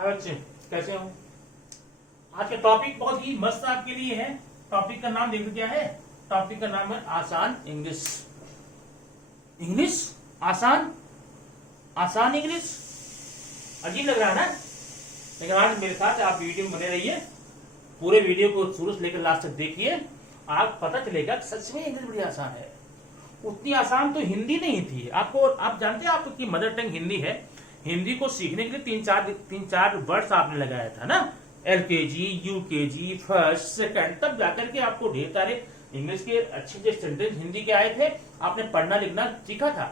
हाय बच्चे, कैसे हो? आज का टॉपिक बहुत ही मस्त आपके लिए है। टॉपिक का नाम देखो क्या है। टॉपिक का नाम है आसान इंग्लिश। इंग्लिश आसान, आसान इंग्लिश। अजीब लग रहा है ना, लेकिन आज मेरे साथ आप वीडियो में बने रहिए। पूरे वीडियो को शुरू से लेकर लास्ट तक देखिए, आप पता चलेगा कि सच में इंग्लिश बड़ी आसान है। उतनी आसान तो हिंदी नहीं थी। आपको आप जानते हैं आपकी मदर टंग हिंदी है। हिंदी को सीखने के लिए तीन चार वर्ड्स आपने लगाया था ना, LKG, UKG, फर्स्ट सेकंड, तब जाकर के आपको ढेर सारे इंग्लिश के अच्छे अच्छे सेंटेंस हिंदी के आए थे। आपने पढ़ना लिखना सीखा था।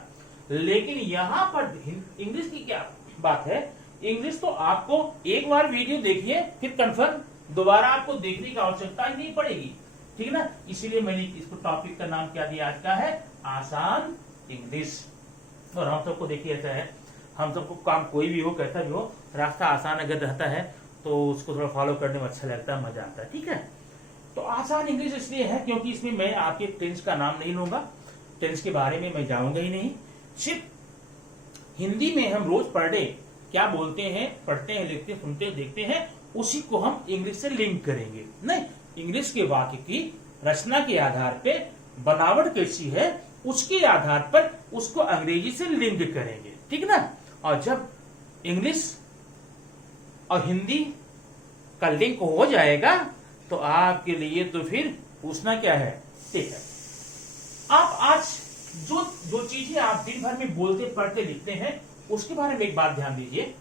लेकिन यहाँ पर इंग्लिश की क्या बात है, इंग्लिश तो आपको एक बार वीडियो देखिए फिर कंफर्म, दोबारा आपको देखने की आवश्यकता ही नहीं पड़ेगी, ठीक है ना। इसीलिए मैंने इसको टॉपिक का नाम क्या दिया आज का है, आसान इंग्लिश। और हम सबको देखिए ऐसा है, हम सबको काम कोई भी हो कैसा भी हो, रास्ता आसान अगर रहता है तो उसको थोड़ा फॉलो करने में अच्छा लगता है, मजा आता है, ठीक है। तो आसान इंग्लिश इसलिए है क्योंकि इसमें मैं आपके टेंस का नाम नहीं लूंगा, टेंस के बारे में मैं जाऊंगा ही नहीं। सिर्फ हिंदी में हम रोज पर डे क्या बोलते हैं, पढ़ते हैं, लिखते हैं, सुनते हैं, देखते हैं, उसी को हम इंग्लिश से लिंक करेंगे। नहीं, इंग्लिश के वाक्य की रचना के आधार पे बनावट कैसी है उसके आधार पर उसको अंग्रेजी से लिंक करेंगे, ठीक ना। और जब इंग्लिश और हिंदी का लिंक हो जाएगा तो आपके लिए तो फिर पूछना क्या है, ठीक है। आप आज जो जो चीजें आप दिन भर में बोलते पढ़ते लिखते हैं उसके बारे में एक बात ध्यान दीजिए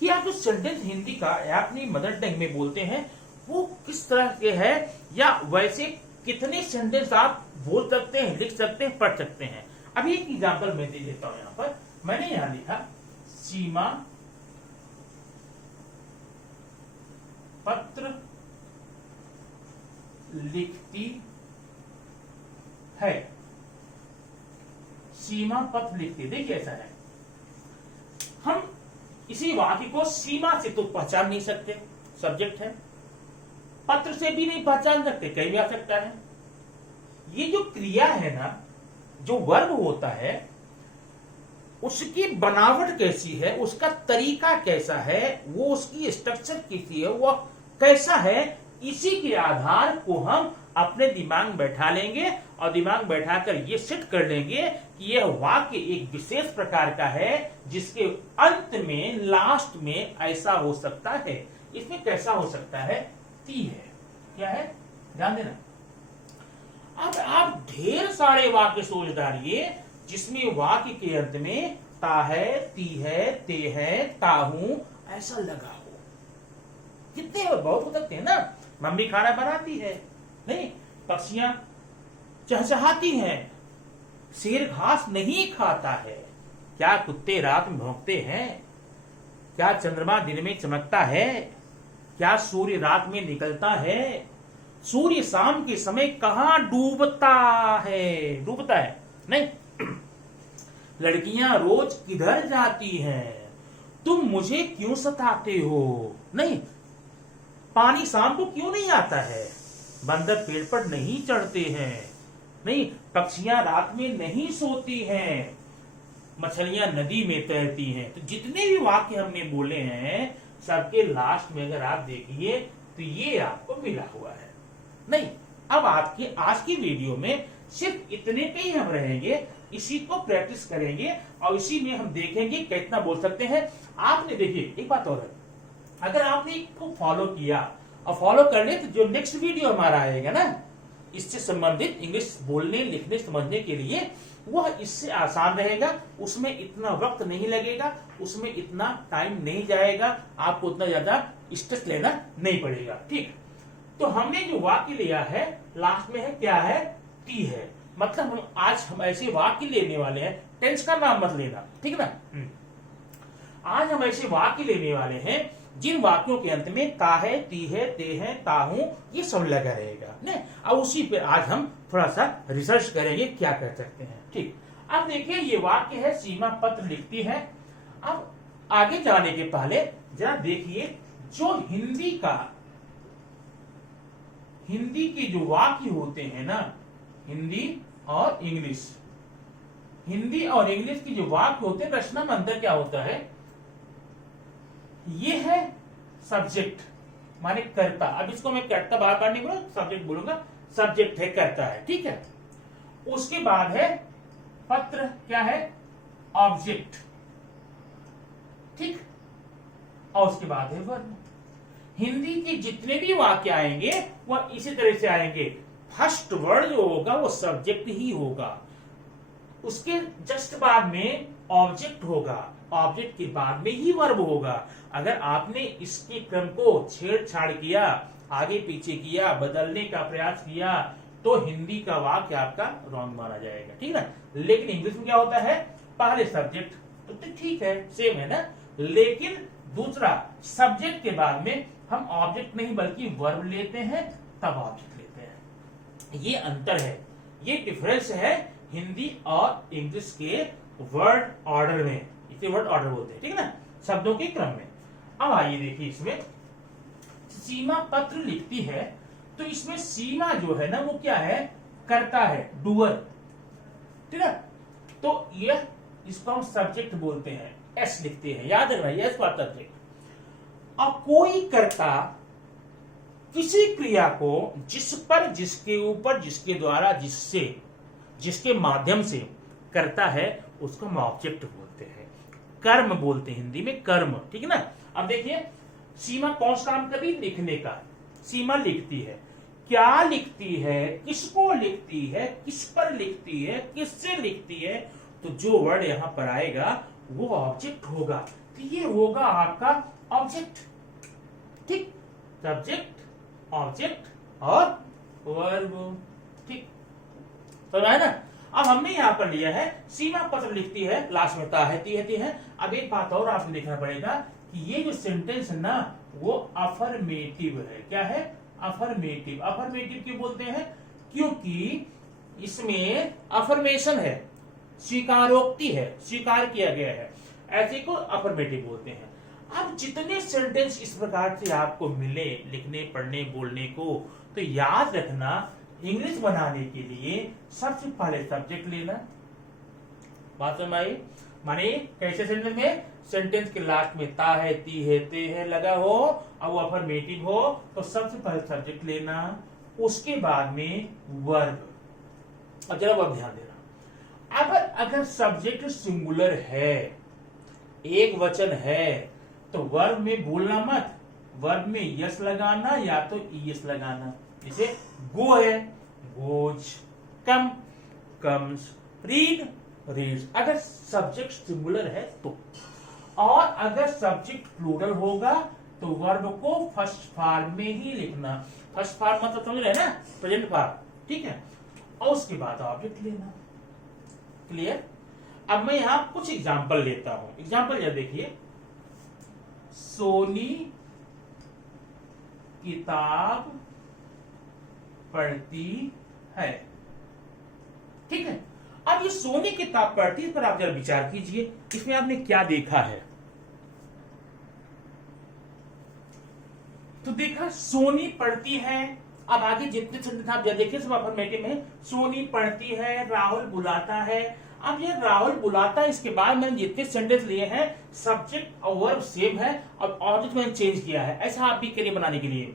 कि आप जो सेंटेंस हिंदी का अपनी मदर टंग में बोलते हैं वो किस तरह के है, या वैसे कितने सेंटेंस आप बोल सकते हैं, लिख सकते हैं, पढ़ सकते हैं। अभी एक एग्जांपल मैं दे देता हूं। यहाँ पर मैंने यहां लिखा सीमा पत्र लिखती है। सीमा पत्र लिखती, देखिए ऐसा है, हम इसी वाक्य को सीमा से तो पहचान नहीं सकते, सब्जेक्ट है, पत्र से भी नहीं पहचान सकते, कहीं भी आ सकता है। ये जो क्रिया है ना, जो वर्ब होता है, उसकी बनावट कैसी है, उसका तरीका कैसा है, वो उसकी स्ट्रक्चर कैसी है, वो कैसा है, इसी के आधार को हम अपने दिमाग में बैठा लेंगे और दिमाग बैठाकर ये सेट कर लेंगे कि यह वाक्य एक विशेष प्रकार का है जिसके अंत में लास्ट में ऐसा हो सकता है। इसमें कैसा हो सकता है, ती है, क्या है, ध्यान देना। अब आप ढेर सारे वाक्य सोच डालिए जिसमें वाक्य के अंत में ता है, ती है, ते है, ताहू ऐसा लगा हो। कितने बहुत हो सकते हैं ना। मम्मी खाना बनाती है, नहीं, पक्षियां चहचहाती हैं, शेर घास नहीं खाता है, क्या कुत्ते रात में भौंकते हैं, क्या चंद्रमा दिन में चमकता है, क्या सूर्य रात में निकलता है, सूर्य शाम के समय कहां डूबता है, डूबता है, नहीं, लड़कियां रोज किधर जाती हैं, तुम मुझे क्यों सताते हो, नहीं, पानी शाम को क्यों नहीं आता है, बंदर पेड़ पर नहीं चढ़ते हैं, नहीं, पक्षियां रात में नहीं सोती हैं, मछलियां नदी में तैरती हैं। तो जितने भी वाक्य हमने बोले हैं सबके लास्ट में अगर आप देखिए तो ये आपको मिला हुआ है। नहीं, अब आपके आज की वीडियो में सिर्फ इतने पे ही हम रहेंगे, इसी को प्रैक्टिस करेंगे और इसी में हम देखेंगे कितना बोल सकते हैं। आपने देखिए एक बात और है, अगर आपने इसको फॉलो किया और फॉलो कर ले तो जो नेक्स्ट वीडियो हमारा आएगा ना, इससे संबंधित इंग्लिश बोलने लिखने समझने के लिए, वह इससे आसान रहेगा, उसमें इतना वक्त नहीं लगेगा, उसमें इतना टाइम नहीं जाएगा, आपको उतना ज्यादा स्ट्रेस लेना नहीं पड़ेगा, ठीक। तो हमने जो वाक्य लिया है लास्ट में है क्या है, टी है, मतलब हम ऐसे वाक्य लेने वाले हैं, टेंस का नाम मत लेना, ठीक ना। आज हम ऐसे वाक्य लेने वाले हैं जिन वाक्यों के अंत में ता है, ती है, ते है, ताहू ये सब लगा रहेगा, नहीं। अब उसी पे आज हम थोड़ा सा रिसर्च करेंगे क्या कर सकते हैं, ठीक। अब देखिए ये वाक्य है सीमा पत्र लिखती है। अब आगे जाने के पहले जरा देखिए जो हिंदी के जो वाक्य होते हैं ना, हिंदी और इंग्लिश, हिंदी और इंग्लिश की जो वाक्य होते हैं रचना में अंतर क्या होता है, ये है सब्जेक्ट माने कर्ता। अब इसको मैं कर्ता बार बार नहीं बोलूंगा, सब्जेक्ट बोलूंगा। सब्जेक्ट है, कर्ता है, ठीक है। उसके बाद है पत्र, क्या है, ऑब्जेक्ट, ठीक। और उसके बाद है वर्ब। हिंदी के जितने भी वाक्य आएंगे वह इसी तरह से आएंगे। फर्स्ट वर्ड जो होगा वो सब्जेक्ट ही होगा, उसके जस्ट बाद में ऑब्जेक्ट होगा, ऑब्जेक्ट के बाद में ही वर्ब होगा। अगर आपने इसके क्रम को छेड़छाड़ किया, आगे पीछे किया, बदलने का प्रयास किया, तो हिंदी का वाक्य आपका रॉन्ग माना जाएगा, ठीक है। लेकिन इंग्लिश में क्या होता है, पहले सब्जेक्ट, तो ठीक है, सेम है ना। लेकिन दूसरा सब्जेक्ट के बाद में हम ऑब्जेक्ट नहीं बल्कि वर्ब लेते हैं, तब ऑब्जेक्ट लेते हैं। ये अंतर है, ये डिफरेंस है हिंदी और इंग्लिश के वर्ड ऑर्डर में। इसे वर्ड ऑर्डर बोलते हैं, ठीक है ना, शब्दों के क्रम में। अब आइए देखिए, इसमें सीमा पत्र लिखती है, तो इसमें सीमा जो है ना वो क्या है, करता है, डूअर, ठीक है। तो यह इसको हम सब्जेक्ट बोलते हैं, एस लिखते हैं, याद रखना, एस फॉर सब्जेक्ट। अब कोई कर्ता किसी क्रिया को जिस पर, जिसके ऊपर, जिसके द्वारा, जिससे, जिसके माध्यम से करता है, उसको हम ऑब्जेक्ट बोलते हैं, कर्म बोलते हैं हिंदी में, कर्म, ठीक है ना। अब देखिए सीमा कौन सा काम कभी लिखने का, सीमा लिखती है, क्या लिखती है, किसको लिखती है, किस पर लिखती है, किससे लिखती है, तो जो वर्ड यहां पर आएगा वो ऑब्जेक्ट होगा। तो ये होगा आपका ऑब्जेक्ट, ठीक, सब्जेक्ट, ऑब्जेक्ट और वर्ब, ठीक, तो है ना। अब हमने यहां पर लिया है सीमा पत्र लिखती है, लास्ट में ता है, ती है, ती है। अब एक बात और आपको देखना पड़ेगा कि ये जो सेंटेंस है ना वो अफर्मेटिव है। क्या है, अफर्मेटिव। अफर्मेटिव क्यों बोलते हैं, क्योंकि इसमें अफर्मेशन है, स्वीकारोक्ति है, स्वीकार किया गया है, ऐसे को अफर्मेटिव बोलते हैं। अब जितने सेंटेंस इस प्रकार से आपको मिले लिखने, पढ़ने, बोलने को, तो याद रखना इंग्लिश बनाने के लिए सबसे पहले सब्जेक्ट लेना। बात समझ आई, माने कैसे सेंटेंस में, सेंटेंस के लास्ट में ता है, ती है, ते है लगा हो और वो अफर्मेटिव हो, तो सबसे पहले सब्जेक्ट लेना, उसके बाद में वर्ब। अब जरा वर्ब ध्यान देना, अगर सब्जेक्ट सिंगुलर है, एक वचन है, तो वर्ब में भूलना मत, वर्ब में यस लगाना या तो ईएस लगाना। जैसे गो है, गोज, कम, कम्स, रीड, रीड्स, अगर सब्जेक्ट सिंगुलर है तो। और अगर सब्जेक्ट प्लूरल होगा तो वर्ब को फर्स्ट फॉर्म में ही लिखना। फर्स्ट फॉर्म मतलब समझ रहे हैं ना, प्रेजेंट फॉर्म, ठीक है। और उसके बाद ऑब्जेक्ट लेना। क्लियर। अब मैं यहां कुछ एग्जाम्पल लेता हूं। एग्जाम्पल यह देखिए, सोनी किताब पढ़ती है, ठीक है। अब ये सोनी किताब पढ़ती है, इस पर आप जरा विचार कीजिए, इसमें आपने क्या देखा है। तो देखा सोनी पढ़ती है। अब आगे जितने सेंटेंस आप देखिए सब अफर्मेटिव में, सोनी पढ़ती है, राहुल बुलाता है। अब ये राहुल बुलाता है, इसके बाद मैंने जितने सेंटेंस लिए हैं सब्जेक्ट और वर्ब सेम है, अब ऑब्जेक्ट मैंने चेंज किया है। ऐसा आप भी करिए बनाने के लिए,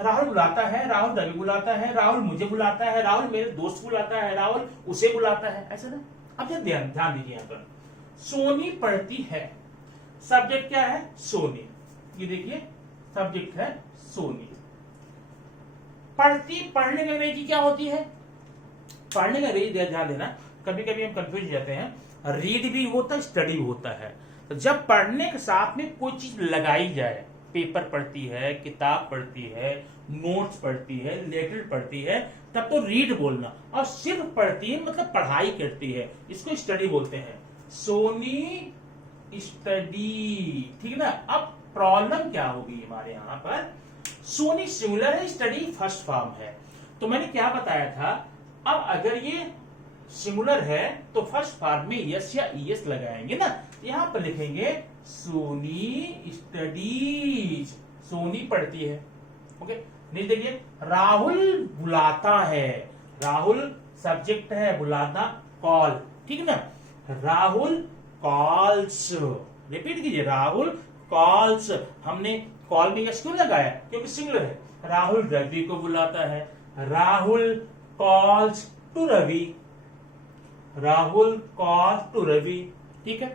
राहुल बुलाता है, राहुल रवि बुलाता है, राहुल मुझे बुलाता है, राहुल मेरे दोस्त बुलाता है, राहुल उसे बुलाता है, ऐसा ना। अब ध्यान दीजिए, यहाँ पर सोनी पढ़ती है, सब्जेक्ट क्या है, सोनी, ये देखिए सब्जेक्ट है सोनी। पढ़ती, पढ़ने का अंग्रेजी क्या होती है, पढ़ने का अंग्रेजी ध्यान देना, कभी कभी हम कंफ्यूज हो जाते हैं। रीड भी होता है, स्टडी भी होता है। तो जब पढ़ने के साथ में कोई चीज लगाई जाए, पेपर पढ़ती है, किताब पढ़ती है, नोट्स पढ़ती है, लेटर पढ़ती है, तब तो रीड बोलना। और सिर्फ पढ़ती है मतलब पढ़ाई करती है, इसको स्टडी बोलते हैं। सोनी स्टडी, ठीक है ना। अब प्रॉब्लम क्या होगी हमारे यहाँ पर, सोनी सिंगुलर है, स्टडी फर्स्ट फॉर्म है। तो मैंने क्या बताया था, अब अगर ये सिंगुलर है तो फर्स्ट फॉर्म में यस या ईएस लगाएंगे ना। यहां पर लिखेंगे सोनी स्टडीज, सोनी पढ़ती है, ओके। नहीं देखिए, राहुल बुलाता है, राहुल सब्जेक्ट है, बुलाता कॉल, ठीक है ना। राहुल कॉल्स, रिपीट कीजिए, राहुल कॉल्स, हमने कॉल में यस क्यों लगाया, क्योंकि सिंगुलर है। राहुल रवि को बुलाता है, Rahul calls to Ravi, Rahul calls to Ravi, ठीक है।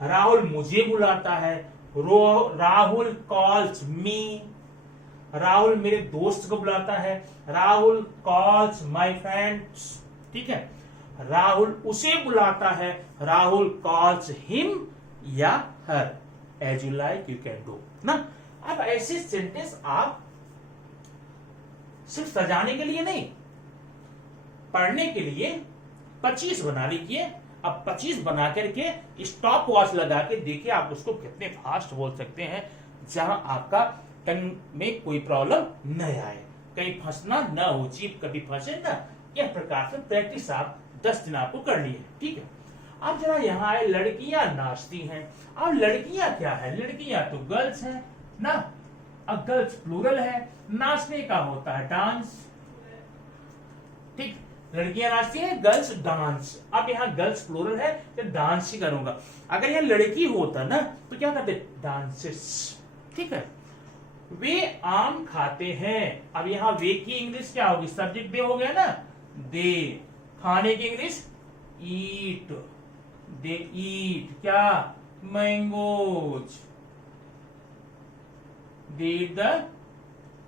राहुल मुझे बुलाता है, राहुल कॉल्स मी, राहुल मेरे दोस्त को बुलाता है, राहुल कॉल्स माय फ्रेंड्स, ठीक है। राहुल उसे बुलाता है, राहुल कॉल्स हिम या her, as you like you can do ना। अब ऐसे सेंटेंस आप सिर्फ सजाने के लिए नहीं, पढ़ने के लिए 25 बना लीजिए। अब 25 बना करके स्टॉप वॉच लगा के देखिए आप उसको कितने फास्ट बोल सकते हैं, जहां आपका टंग में कोई प्रॉब्लम न आए, कहीं फंसना न हो, जीभ कभी फंसे ना। यह प्रकार से प्रैक्टिस आप 10 दिन आपको करनी है, ठीक है। अब जरा यहाँ आए, लड़कियां नाचती हैं। अब लड़कियां क्या है, लड़कियां तो गर्ल्स हैं ना, अब गर्ल्स प्लूरल है, नाचने का होता है डांस, ठीक। लड़कियां नाचती हैं, गर्ल्स डांस। अब यहाँ गर्ल्स प्लूरल है तो डांस ही करूंगा। अगर यहाँ लड़की होता ना तो क्या करते, डांसेस, ठीक है। वे आम खाते हैं। अब यहाँ वे की इंग्लिश क्या होगी, सब्जेक्ट दे हो गया ना, दे। खाने की इंग्लिश ईट, दे ईट क्या, मैंगोज, दे द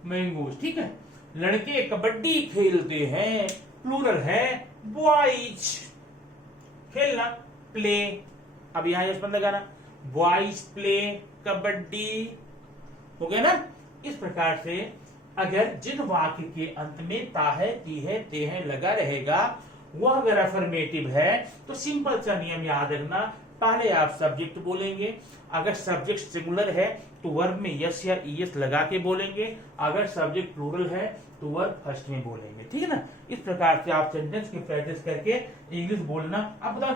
मैंगोज, ठीक है। लड़के कबड्डी खेलते हैं, प्लूरल है बॉयज, खेलना प्ले। अब यहां यस बंद लगाना, बॉयज प्ले कबड्डी, हो गया ना। इस प्रकार से अगर जिन वाक्य के अंत में ता है, ती है, ते है लगा रहेगा, वह अगर अफर्मेटिव है तो सिंपल सा नियम याद रखना, पहले आप सब्जेक्ट बोलेंगे। अगर सब्जेक्ट सिंगुलर है तो वर्ब में यस या ईएस लगा के बोलेंगे, अगर सब्जेक्ट प्लूरल है तो वर्ब फर्स्ट में बोलेंगे, ठीक है ना। इस प्रकार से आप सेंटेंस की प्रैक्टिस करके इंग्लिश बोलना। अब बताओ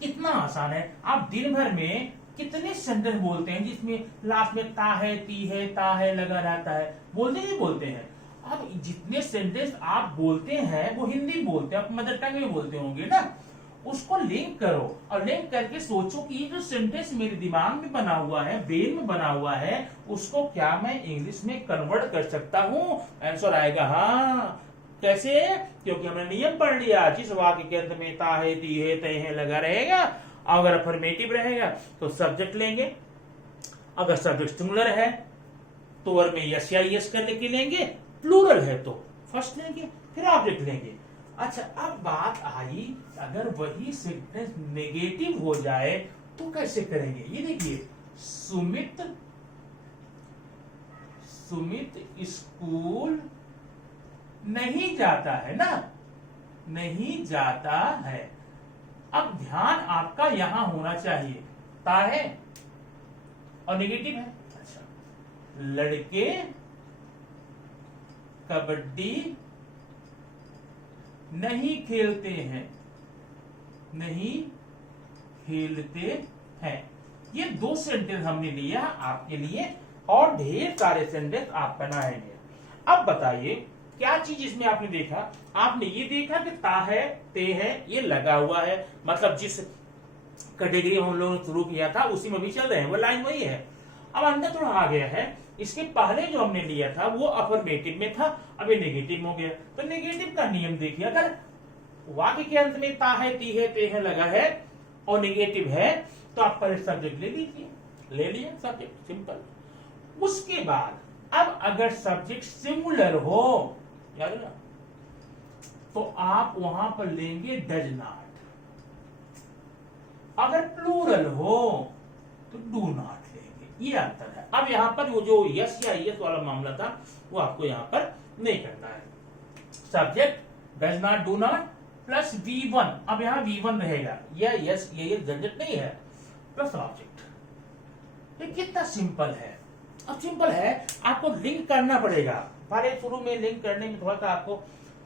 कितना आसान है। आप दिन भर में कितने सेंटेंस बोलते हैं जिसमें लास्ट में ता है, ती है, ता है लगा रहता है, बोलते नहीं बोलते हैं। अब जितने सेंटेंस आप बोलते हैं वो हिंदी बोलते हैं, आप मदर टंग में बोलते होंगे ना, उसको लिंक करो और लिंक करके सोचो कि ये जो सेंटेंस मेरे दिमाग में बना हुआ है, ब्रेन में बना हुआ है, उसको क्या मैं इंग्लिश में कन्वर्ट कर सकता हूं। आंसर आएगा हाँ। कैसे, क्योंकि हमने नियम पढ़ लिया, जिस वाक्य के अंत में ता है, ती है, ते है लगा रहेगा, अगर अफर्मेटिव रहेगा तो सब्जेक्ट लेंगे, अगर सब्जेक्ट सिंगुलर है तो वर्ब में यस या यस करने के लेंगे, प्लूरल है तो फर्स्ट लेंगे, फिर ऑब्जेक्ट लेंगे। अच्छा, अब बात आई अगर वही सेंटेंस नेगेटिव हो जाए तो कैसे करेंगे। ये देखिए, सुमित स्कूल नहीं जाता है ना, नहीं जाता है। अब ध्यान आपका यहां होना चाहिए, ता है और नेगेटिव है। अच्छा, लड़के कबड्डी नहीं खेलते हैं, नहीं खेलते हैं। ये 2 सेंटेंस हमने लिया आपके लिए और ढेर सारे सेंटेंस आप बनाएंगे। अब बताइए क्या चीज इसमें आपने देखा, आपने ये देखा कि ता है, ते है, ये लगा हुआ है, मतलब जिस कैटेगरी हम लोगों ने शुरू किया था उसी में भी चल रहे हैं, वो लाइन वही है। अब अंदर थोड़ा आ गया है, इसके पहले जो हमने लिया था वो अफर्मेटिव में था, अब ये नेगेटिव हो गया। तो नेगेटिव का नियम देखिए, अगर वाक्य के अंत में ता है, ती है, ते है लगा है और नेगेटिव है तो आप पहले सब्जेक्ट ले लीजिए, ले लिया सब्जेक्ट, सिंपल। उसके बाद अब अगर सब्जेक्ट सिंगुलर हो, याद है ना, तो आप वहां पर लेंगे डज नॉट, अगर प्लूरल हो तो डू नॉट लेंगे, ये अंतर है। अब यहां पर वो जो यस या यस वाला मामला था वो आपको यहां पर नहीं करना है। Subject does not, do not plus V1, अब यहां V1 रहेगा, या यस ये झंझट नहीं है, प्लस ऑब्जेक्ट। ये कितना सिंपल है। अब सिंपल है, आपको लिंक करना पड़ेगा। पहले शुरू में लिंक करने में थोड़ा सा आपको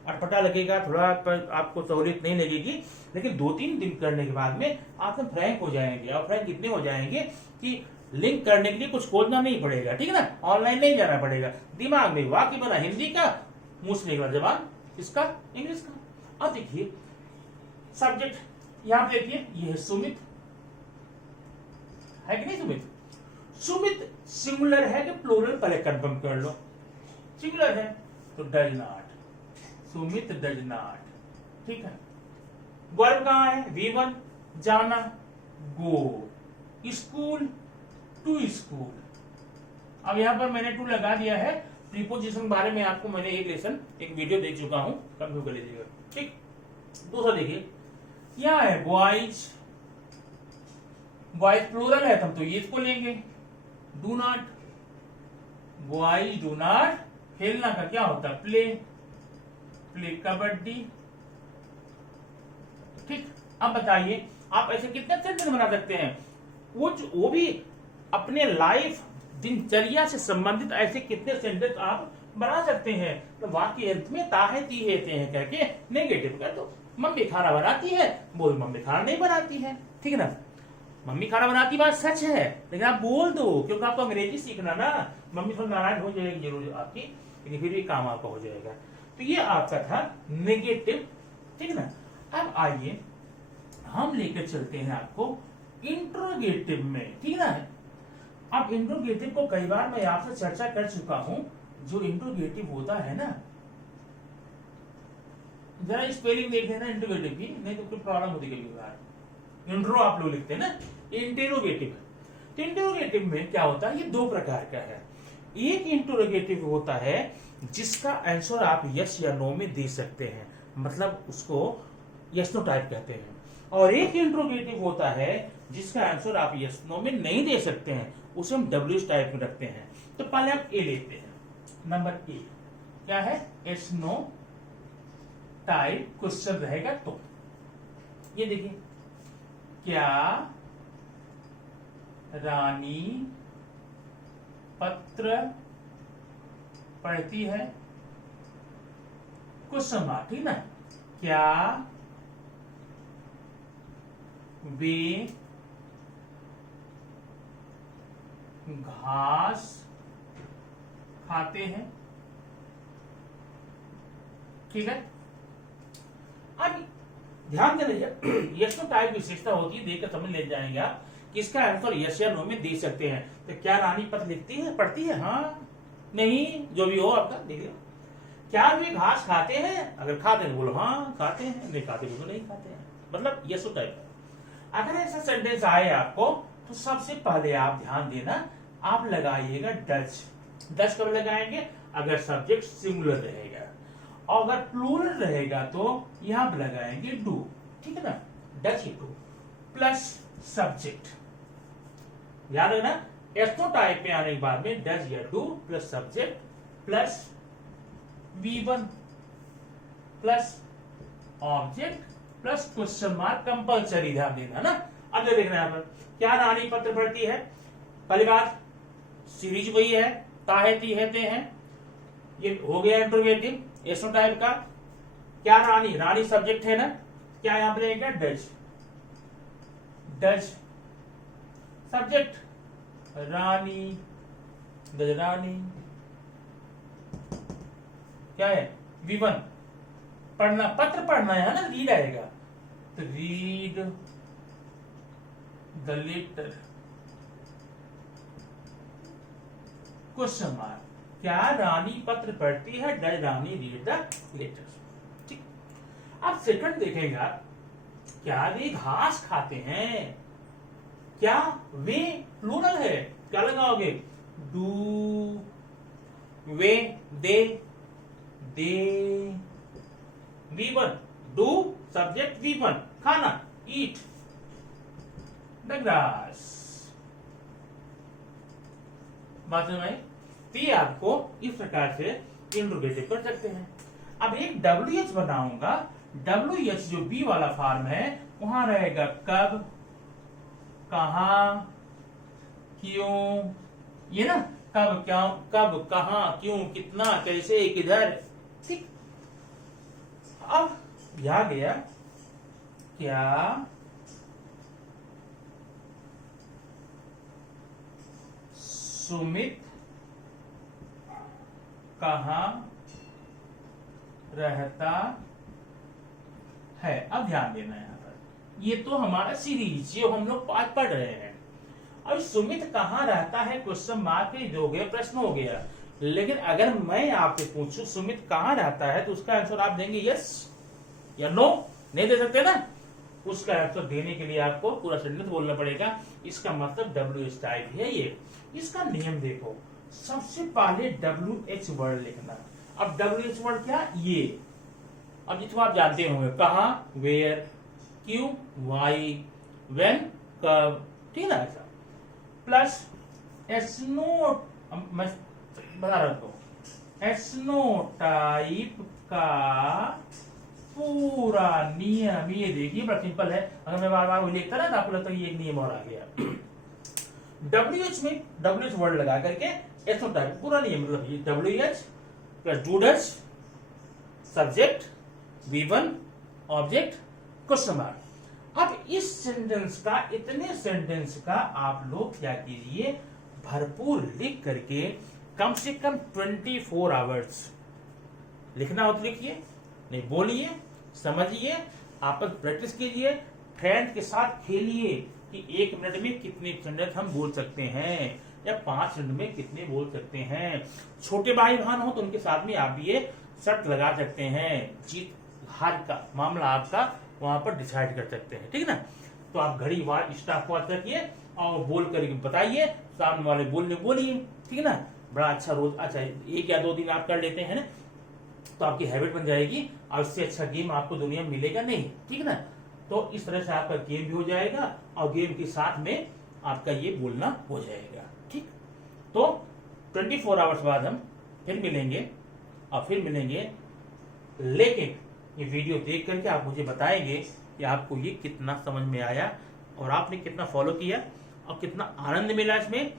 अटपटा लगेगा, थोड़ा आपको सहूलियत नहीं लगेगी, लेकिन 2-3 दिन करने के बाद में आप फ्रैंक हो जाएंगे। और फ्रैंक कितने हो जाएंगे कि लिंक करने के लिए कुछ खोजना नहीं पड़ेगा, ठीक है ना, ऑनलाइन नहीं जाना पड़ेगा। दिमाग में वाक्य बना हिंदी का, मुंह से निकला जबान इसका, इंग्लिश का। अब देखिए सब्जेक्ट यहां देखिए, ये है सुमित, है कि नहीं सुमित। सुमित सिंगुलर है कि प्लूरल, पहले कंफर्म कर लो। सिंगुलर है तो does not, Sumit does not, ठीक है। वर्ब कहां है? V1 जाना, गो, स्कूल, टू स्कूल। अब यहां पर मैंने टू लगा दिया है। प्रीपोजिशन बारे में आपको मैंने एक वीडियो देख चुका हूं, कंफ्यूज कर लीजिएगा, ठीक। दूसरा देखिए, क्या है? बॉयज, बॉयज प्लूरल है तो हम तो ये इसको लेंगे, do not, boys do not खेलना का क्या होता है? प्ले, प्ले कबड्डी, ठीक। अब बताइए आप ऐसे कितने सेंटेंस बना सकते हैं? वो भी अपने लाइफ दिनचर्या से संबंधित ऐसे कितने सेंटेंस आप बना सकते हैं। तो वाक्य अंत में ताहती हेते हैं करके नेगेटिव कर दो। मम्मी खाना बनाती है, बोल मम्मी खाना नहीं बनाती है, ठीक है ना। मम्मी खाना बनाती बात सच है, लेकिन आप बोल दो, क्योंकि आपको अंग्रेजी सीखना ना। मम्मी थोड़ी नाराज हो जाएगी जरूर आपकी, लेकिन फिर भी काम आपका हो जाएगा। तो ये आपका था नेगेटिव, ठीक है ना। अब आइए हम लेकर चलते हैं आपको इंट्रोगेटिव में, ठीक है ना। अब इंट्रोगेटिव को कई बार मैं आपसे चर्चा कर चुका हूं। जो इंट्रोगेटिव होता है ना, जरा स्पेलिंग देख लेना इंट्रोगेटिव की, नहीं तो कोई प्रॉब्लम होती कभी बार। इंट्रो आप लोग लिखते हैं ना, इंटेरोगेटिव। तो इंटेरोगेटिव में क्या होता है? ये दो प्रकार का है। एक इंटेरोगेटिव होता है जिसका आंसर आप यस या नो में दे सकते हैं, मतलब उसको यस नो टाइप कहते हैं। और एक इंट्रोगेटिव होता है जिसका आंसर आप यस नो में नहीं दे सकते हैं, उसे हम डब्ल्यू टाइप में रखते हैं। तो पहले हम ए लेते हैं। नंबर ए क्या है? यस नो टाइप क्वेश्चन रहेगा तो ये देखिए, क्या रानी पत्र पढ़ती है? क्वेश्चन मार्क, ठीक ना। क्या वे घास खाते हैं? ठीक है। अब ध्यान देना, यस नो टाइप विशेषता होती है, देखकर समझ ले जाएंगे आप कि इसका आंसर यस या नो में दे सकते हैं। तो क्या रानी पत्र लिखती है, पढ़ती है? हाँ, नहीं, जो भी हो आपका देख लो। क्या वे घास खाते हैं? अगर खाते हैं बोलो हाँ खाते हैं, नहीं खाते बोलो नहीं खाते हैं, मतलब यस नो टाइप। अगर ऐसा सेंटेंस आए आपको तो सबसे पहले आप ध्यान देना, आप लगाइएगा डज। डज कब लगाएंगे? अगर सब्जेक्ट सिंगुलर रहेगा, और अगर प्लूरल रहेगा तो यहां पर लगाएंगे डू, ठीक है ना। डज डू प्लस सब्जेक्ट, याद रखना। एस नो टाइप में आने के बाद में डज या do plus subject plus V1 plus object plus question mark, compulsory ध्यान देना ना। अब जो देखना है यहाँ पर, क्या रानी पत्र पढ़ती है? पहली बात सीरीज वही है, ताहती हेते हैं, ये हो गया इंट्रोगेटिव एस नो टाइप का। क्या रानी, रानी सब्जेक्ट है ना, क्या यहां पर रहेगा? Does, does subject Rani, does Rani, क्या है? V1 पढ़ना, पत्र पढ़ना है ना, रीड आएगा तो read the letter, question mark. क्या रानी पत्र पढ़ती है? Does Rani read the letter, ठीक। अब सेकंड देखेगा, क्या वे घास खाते हैं? क्या वे प्लूरल है, क्या लगाओगे? Do, way, they, V1 do subject V1 खाना, ईट द ग्रास। बात समझ में? तो ये आपको इस प्रकार से इंट्रोगेटिव कर सकते हैं। अब एक WH बनाऊंगा, WH जो बी वाला फॉर्म है वहां रहेगा कब, कहां, क्यों, ये ना, कब, क्या, कब, कहां, क्यों, कितना, कैसे, किधर, ठीक। अब यहां गया, क्या सुमित कहां रहता है? अब ध्यान देना यहां पर, ये तो हमारा सीरीज, ये हम लोग पाठ पढ़ रहे हैं। अब सुमित कहाँ रहता है, क्वेश्चन मार्क हो गया, प्रश्न हो गया। लेकिन अगर मैं आपसे पूछूं सुमित कहाँ रहता है, तो उसका आंसर आप देंगे यस या नो, नहीं दे सकते ना। उसका आंसर देने के लिए आपको पूरा सेंटेंस बोलना पड़ेगा। इसका मतलब WH टाइप है ये। इसका नियम देखो, सबसे पहले WH वर्ड लिखना। अब WH वर्ड क्या, ये। अब जिसको आप जानते होंगे, कहा, वेयर, क्यों, वाई, व्हेन, कब, ठीक है ऐसा। प्लस एस्नो, मैं बता रहा हूं, एस्नो टाइप का पूरा नियम ये देखिए, बड़ा सिंपल है। अगर मैं बार बार लिखता ना तो आपको लगता है ये एक नियम और आ गया। WH में WH वर्ड लगा करके एस्नो टाइप पूरा नियम, मतलब ये WH plus do Dutch, subject, V1, object, question mark. अब इस सेंटेंस का, इतने सेंटेंस का आप लोग क्या कीजिए, भरपूर लिख करके कम से कम 24 आवर्स लिखना हो तो लिखिए, नहीं बोलिए, समझिए, आप प्रैक्टिस कीजिए, फ्रेंड के साथ खेलिए कि 1 मिनट में कितने सेंटेंस हम बोल सकते हैं या 5 मिनट में कितने बोल सकते हैं। छोटे भाई बहन हो तो उनके साथ में आप ये शर्त लगा सकते हैं, जीत हार का मामला आपका वहां पर डिसाइड कर सकते हैं, ठीक है ना। तो आप घड़ी वार स्टाफ वॉच रखिए और बोल करके बताइए, सामने वाले बोलने बोलिए, ठीक है ना। बड़ा अच्छा रोज, अच्छा 1 या 2 दिन आप कर लेते हैं ना, तो आपकी हैबिट बन जाएगी और इससे अच्छा गेम आपको दुनिया में मिलेगा नहीं, ठीक है ना। तो इस तरह से आपका गेम भी हो जाएगा और गेम के साथ में आपका ये बोलना हो जाएगा, ठीक। तो 24 आवर्स बाद हम फिर मिलेंगे और फिर मिलेंगे, लेकिन ये वीडियो देख करके आप मुझे बताएंगे कि आपको ये कितना समझ में आया और आपने कितना फॉलो किया और कितना आनंद मिला इसमें।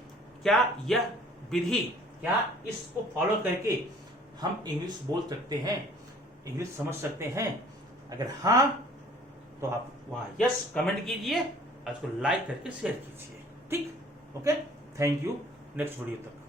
क्या यह विधि, क्या इसको फॉलो करके हम इंग्लिश बोल सकते हैं, इंग्लिश समझ सकते हैं? अगर हाँ तो आप वहां यस कमेंट कीजिए और इसको लाइक करके शेयर कीजिए, ठीक। Okay, thank you, next video तक।